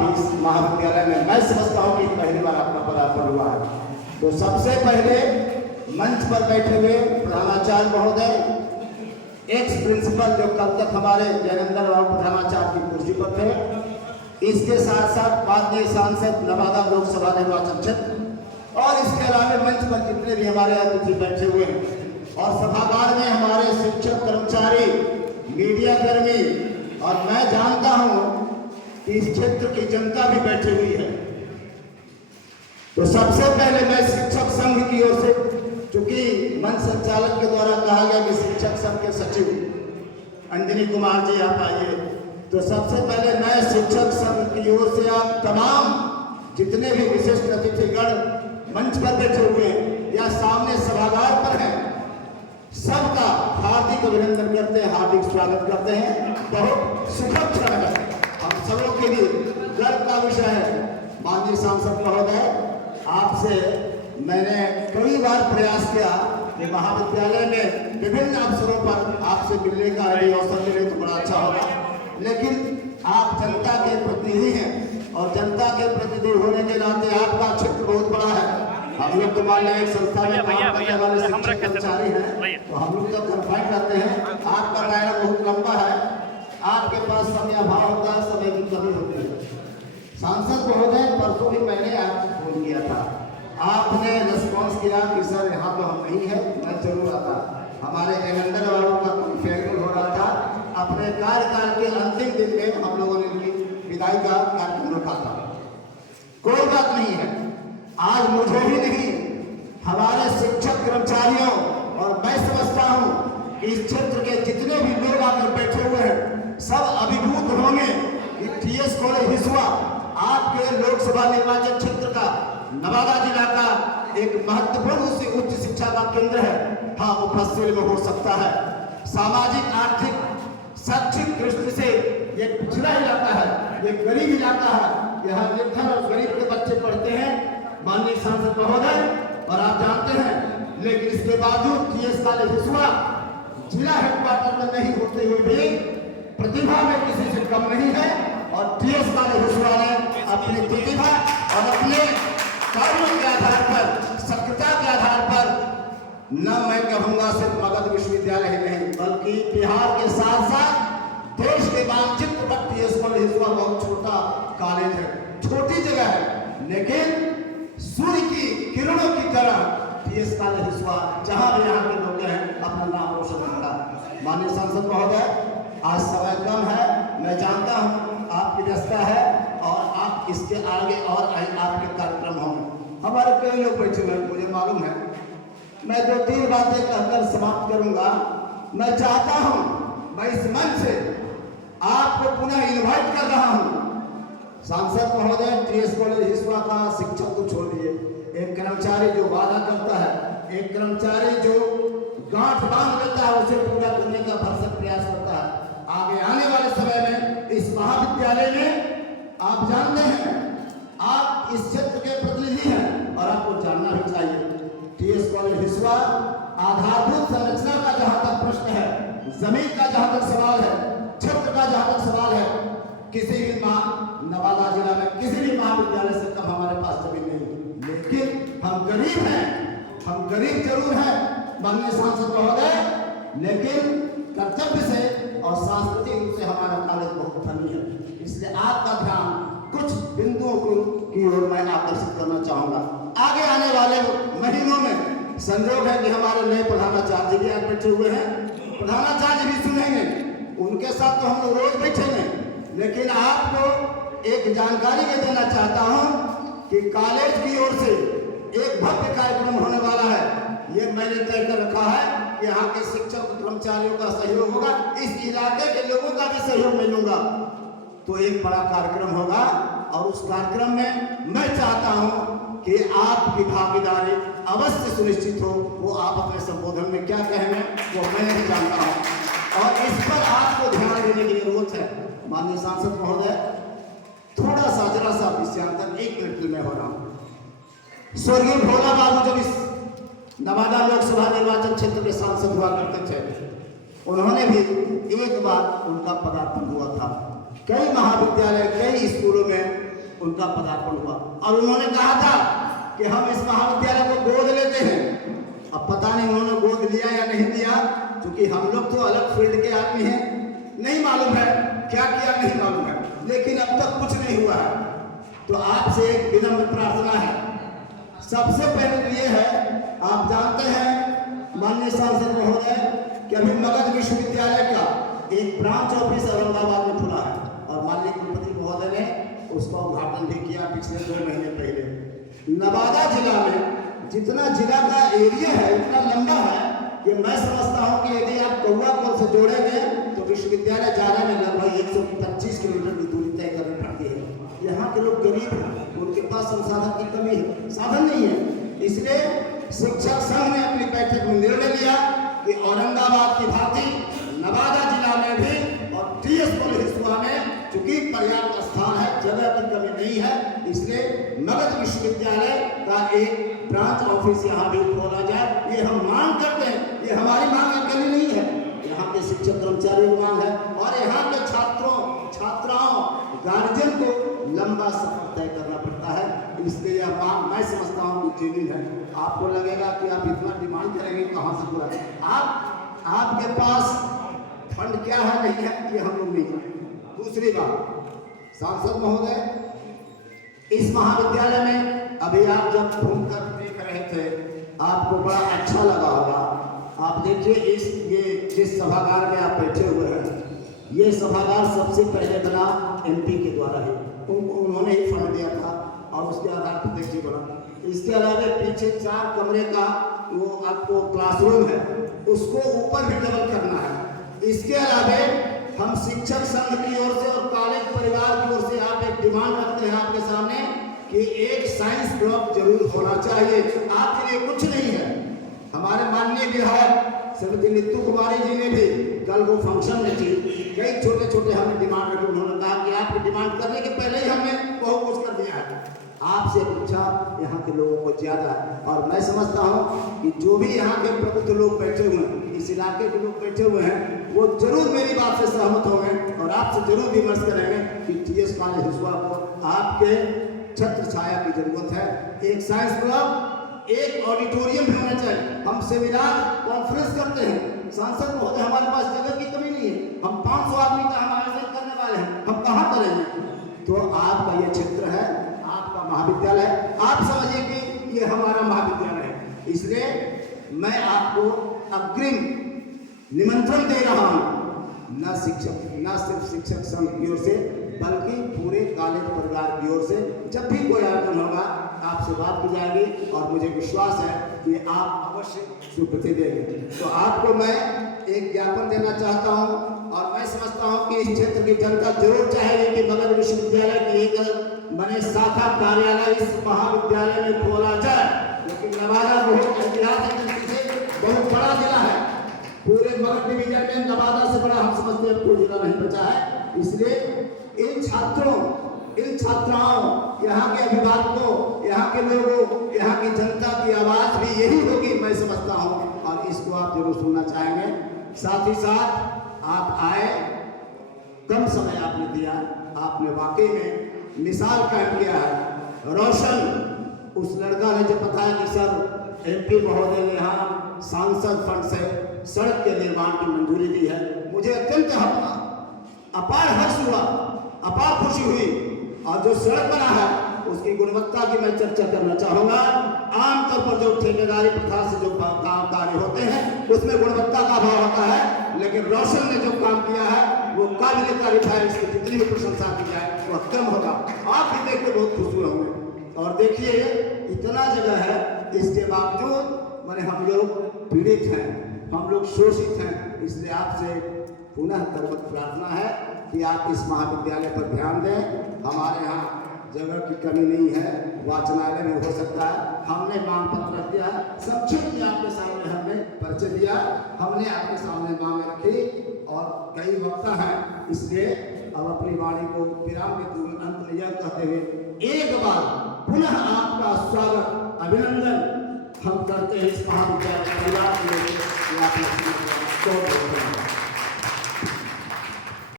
अभी इस महाविद्यालय में मैं समझता हूँ कि पहली बार आपका पदार्पण हुआ है। तो सबसे पहले मंच पर बैठे हुए प्रधानाचार्य महोदय, एक्स प्रिंसिपल जो कल तक हमारे जयनंदन बाबू प्रधानाचार्य की कुर्सी पर थे, इसके साथ साथ माननीय सांसद नवादा लोकसभा निर्वाचन क्षेत्र और इसके अलावा मंच पर जितने भी हमारे अतिथि बैठे हुए हैं और सभागार में हमारे शिक्षक, कर्मचारी, मीडिया कर्मी और मैं जानता हूं कि इस क्षेत्र की जनता भी बैठी हुई है। तो सबसे पहले मैं शिक्षक संघ की ओर से, चूंकि मंच संचालक के द्वारा कहा गया कि शिक्षक संघ के सचिव अंजनी कुमार जी आप आइए, तो सबसे पहले मैं शिक्षक संघ की ओर से आप तमाम जितने भी विशिष्ट अतिथिगण मंच पर बैठे हुए हैं या सामने सभागार पर हैं, सबका हार्दिक अभिनंदन करते हैं, हार्दिक स्वागत करते हैं। बहुत सुखद क्षण है, हम सबों के लिए गर्व का विषय है। माननीय सांसद महोदय, आपसे मैंने कई बार प्रयास किया कि महाविद्यालय में विभिन्न अवसरों पर आपसे मिलने का यदि अवसर मिले तो बड़ा अच्छा होगा, लेकिन आप जनता के प्रतिनिधि हैं और जनता के प्रतिनिधि होने के नाते आपका क्षेत्र बहुत बड़ा है। हम लोग तो मान एक संस्था में काम करने वाले शिक्षक कर्मचारी हैं, तो हम लोग जब कन्फाइंड रहते हैं, आपका दायरा बहुत लंबा है, आपके पास समय अभाव होता है, समय की कमी होती है। सांसद महोदय, परसों भी मैंने आपको फोन किया था, आपने रिस्पॉन्स किया कि सर यहाँ तो हम नहीं है, मैं जरूर आता। हमारे जयनंदन बाबू का फेयरवेल हो रहा था, अपने कार्यकाल के अंतिम दिन में हम लोगों ने उनकी विदाई का कार्यक्रम रखा था। कोई बात नहीं है, आज मुझे ही नहीं हमारे शिक्षक कर्मचारियों और मैं समझता हूं कि इस क्षेत्र के जितने भी लोग आकर बैठे हुए हैं सब अभिभूत होंगे कि टीएस कॉलेज हिसुआ आपके लोकसभा निर्वाचन क्षेत्र का, नवादा जिला का एक महत्वपूर्ण से उच्च शिक्षा का केंद्र है। हाँ, मुफस्सिल में हो सकता है, सामाजिक आर्थिक शैक्षिक दृष्टि से ये पिछड़ा इलाका है, ये गरीब इलाका है, यहाँ निर्धन और गरीब के बच्चे पढ़ते हैं माननीय सांसद महोदय, और आप जानते हैं, लेकिन इसके बावजूद टीएस कॉलेज हिसुआ जिला हेडक्वार्टर में नहीं होते हुए भी प्रतिभा में किसी से कम नहीं है और टीएस कॉलेज हिसुआ ने अपनी प्रतिभा और अपने कार्यों के आधार पर, सक्रियता के आधार पर, न मैं कहूंगा सिर्फ मगध विश्वविद्यालय ही नहीं बल्कि बिहार के साथ साथ देश के मानचित्र पर टीएस कॉलेज हिसुआ बहुत छोटा कॉलेज है, छोटी जगह है, लेकिन सूर्य की किरणों की तरह टीएस कॉलेज हिसुआ जहां भी यहाँ के लोग हैं अपना नाम रोशन करता है। माननीय सांसद महोदय, आज समय कम है, मैं जानता हूँ आपकी व्यवस्था है और आप इसके आगे और आपके कार्यक्रम होंगे। हमारे कई लोग बैठे हुए, मुझे मालूम है। मैं 2-3 बातें कहकर समाप्त करूंगा। मैं चाहता हूं, मैं इस मंच से आपको पुनः इन्वाइट कर रहा हूं, सांसद महोदय, टीएस कॉलेज हिसुआ का शिक्षक को छोड़ दिए, एक कर्मचारी जो वादा करता है, एक कर्मचारी जो गांठ बांध लेता है, उसे पूरा करने का भरसक प्रयास करता है। आगे आने वाले समय में इस महाविद्यालय में आप जानते हैं, आप इस क्षेत्र के प्रतिनिधि हैं और आपको जानना भी चाहिए, टीएस कॉलेज हिसुआ आधारभूत संरचना का जहां तक प्रश्न है, जमीन का जहां तक सवाल है, क्षेत्र का जहां तक सवाल है, किसी भी नवादा जिला में किसी भी महाविद्यालय से कम हमारे पास जमीन नहीं, लेकिन हम गरीब हैं, हम गरीब जरूर हैं माननीय सांसद महोदय, लेकिन कर्तव्य से और सांस्कृतिक रूप से हमारा कॉलेज बहुत धनी है। इसलिए आपका ध्यान कुछ बिंदुओं की ओर मैं आकर्षित करना चाहूंगा। आगे आने वाले महीनों में संजोग है कि हमारे नए प्रधानाचार्य जी भी बैठे हुए हैं, प्रधानाचार्य भी सुनेंगे, उनके साथ तो हम लोग रोज बैठेंगे, लेकिन आपको एक जानकारी में देना चाहता हूं कि कॉलेज की ओर से एक भव्य कार्यक्रम होने वाला है। ये मैंने तय कर रखा है कि यहाँ के शिक्षक कर्मचारियों का सहयोग होगा, इस इलाके के लोगों का भी सहयोग मिलूंगा, तो एक बड़ा कार्यक्रम होगा और उस कार्यक्रम में मैं चाहता हूं कि आपकी भागीदारी अवश्य सुनिश्चित हो। वो आप अपने संबोधन में क्या कहेंगे वो मैं नहीं जानता हूं और इस पर आपको ध्यान देने की जरूरत है। माननीय सांसद महोदय, थोड़ा सा जरा सा विषयांतर 1 मिनट में हो रहा हूं। स्वर्गीय भोला बाबू जब इस नवादा लोकसभा निर्वाचन क्षेत्र के सांसद हुआ करते थे, उन्होंने भी एक बार उनका पदार्पण हुआ था। कई महाविद्यालय, कई स्कूलों में पदार्पण हुआ और उन्होंने कहा था कि हम इस महाविद्यालय को गोद लेते हैं। अब पता नहीं उन्होंने गोद लिया या नहीं लिया, क्योंकि हम लोग तो अलग फील्ड के आदमी हैं, नहीं मालूम है क्या किया, नहीं मालूम है, लेकिन अब तक कुछ नहीं हुआ है। तो आपसे एक विनम्र प्रार्थना है। सबसे पहले तो ये है, आप जानते हैं माननीय सांसद महोदय कि अभी मगध विश्वविद्यालय का एक ब्रांच ऑफिस औरंगाबाद में खुला है और माननीय कुलपति महोदय ने उसका उद्घाटन भी किया पिछले 2 महीने पहले। नवादा जिला में जितना जिला का एरिया है उतना लंबा है कि मैं समझता हूँ कि यदि आप कौआ कौल से जोड़ेंगे तो विश्वविद्यालय जाने में लगभग 125 किलोमीटर की दूरी तय करनी पड़ती है। यहाँ के लोग गरीब हैं, उनके पास संसाधन की कमी है, साधन नहीं है। इसलिए शिक्षक संघ ने अपनी बैठक में निर्णय लिया कि औरंगाबाद की भांति नवादा जिला में भी और टीएस कॉलेज में चूंकि पर्याप्त स्थान है, जगह की कमी नहीं है, इसलिए मगध विश्वविद्यालय का एक ब्रांच ऑफिस यहाँ भी खोला जाए। ये हम मांग करते हैं, ये हमारी मांग अकेली नहीं है, यहाँ के शिक्षक कर्मचारियों की मांग है और यहाँ के छात्रों छात्राओं गार्जियन को लंबा सफर तय करना पड़ता है। इसलिए यह मांग मैं समझता हूँ कि जेन्युइन है। आपको लगेगा कि आप इतना डिमांड करेंगे कहाँ से पूरा, आपके पास फंड क्या है नहीं है ये हम लोग नहीं जानते। दूसरी बात, सांसद महोदय, इस महाविद्यालय में अभी आप जब घूमकर देख रहे थे आपको बड़ा अच्छा लगा होगा। आप देखिए ये जिस सभागार में आप बैठे हुए हैं, ये सभागार सबसे पहले बना एमपी के द्वारा है, उन्होंने ही फंड दिया था और उसके आधार पर देखिए बना। इसके अलावा पीछे 4 कमरे का वो आपको क्लासरूम है, उसको ऊपर भी डबल करना है। इसके अलावा हम शिक्षक संघ की ओर से और कॉलेज परिवार की ओर से आप एक डिमांड रखते हैं आपके सामने कि एक साइंस ब्लॉक जरूर होना चाहिए। आपके लिए कुछ नहीं है। हमारे माननीय विधायक श्रीमती नीतू कुमारी जी ने भी कल वो फंक्शन में थी, कई छोटे छोटे हमने डिमांड रखे। उन्होंने कहा कि आपकी डिमांड करने के पहले ही हमने बहुत कुछ कर दिया है, आपसे पूछा यहाँ के लोगों को ज्यादा है। और मैं समझता हूँ कि जो भी यहाँ के प्रबुद्ध लोग बैठे हुए हैं, इस इलाके के लोग बैठे हुए हैं, वो जरूर मेरी बात से सहमत होंगे और आपसे जरूर विमर्श करेंगे कि टीएस कॉलेज हिसुआ को आपके छत्र छाया की जरूरत है। एक साइंस ब्लॉक, एक ऑडिटोरियम भी होना चाहिए। हम सेमिनार कॉन्फ्रेंस करते हैं, सांसद महोदय हमारे पास जगह की कमी नहीं है, हम 500 आदमी का हम आयोजन करने वाले हैं, हम कहाँ करेंगे? तो आपका ये क्षेत्र है, आपका महाविद्यालय है, आप समझिए कि ये हमारा महाविद्यालय है। इसलिए मैं आपको अग्रिम निमंत्रण दे रहा हूँ, न सिर्फ शिक्षक संघ की ओर से बल्कि पूरे कॉलेज परिवार की ओर से जब भी कोई आयोजन होगा आपसे बात की जाएगी और मुझे विश्वास है कि आप अवश्य स्वीकृति देंगे। तो आपको मैं एक ज्ञापन देना चाहता हूं और मैं समझता हूं कि इस क्षेत्र की जनता जरूर चाहेगी कि मगध विश्वविद्यालय की एक बने शाखा कार्यालय इस महाविद्यालय में खोला जाए। लेकिन नवादा बहुत ऐतिहासिक दृष्टि से बहुत बड़ा जिला है, पूरे मगध डिवीजन में नवादा से बड़ा हम समझते हैं कोई जिला नहीं बचा है। इसलिए इन छात्रों, इन छात्राओं, यहाँ के अभिभावकों, यहाँ के लोगों, यहाँ की जनता की आवाज भी यही होगी मैं समझता हूँ और इसको आप जरूर सुनना चाहेंगे। साथ ही साथ आप आए, कम समय आपने दिया, आपने वाकई में मिसाल कायम किया है। रोशन उस लड़का ने जब बताया कि सर एमपी महोदय ने यहाँ सांसद फंड से सड़क के निर्माण की मंजूरी दी है, मुझे अत्यंत अपार हर्ष हुआ, अपार खुशी हुई। और जो सड़क बना है उसकी गुणवत्ता की मैं चर्चा करना चाहूंगा। आमतौर पर जो ठेकेदारी प्रथा से जो काम कार्य होते हैं उसमें गुणवत्ता का अभाव होता है, लेकिन रोशन ने जो काम किया है वो काबिल तारीफ है। इसकी जितनी भी प्रशंसा की जाए वह कम होगा। आप भी देख के बहुत खुश हुए होंगे। और देखिए इतना जगह है, इसके बावजूद मैंने हम लोग पीड़ित हैं, हम लोग शोषित हैं। इसलिए आपसे पुनः करवत प्रार्थना है कि आप इस महाविद्यालय पर ध्यान दें। हमारे यहाँ जगह की कमी नहीं है, वाचनालय में हो सकता है। हमने मांग पत्र रख दिया, संक्षिप्त में आपके सामने हमने परिचय दिया, हमने आपके सामने मांग रखी और कई वक्ता हैं। इसलिए अब अपनी वाणी को विराम के तुरंत अंत में यह कहते हुए एक बार पुनः आपका स्वागत, अभिनंदन हम करते हैं इस महाविद्यालय परिवार के लिए।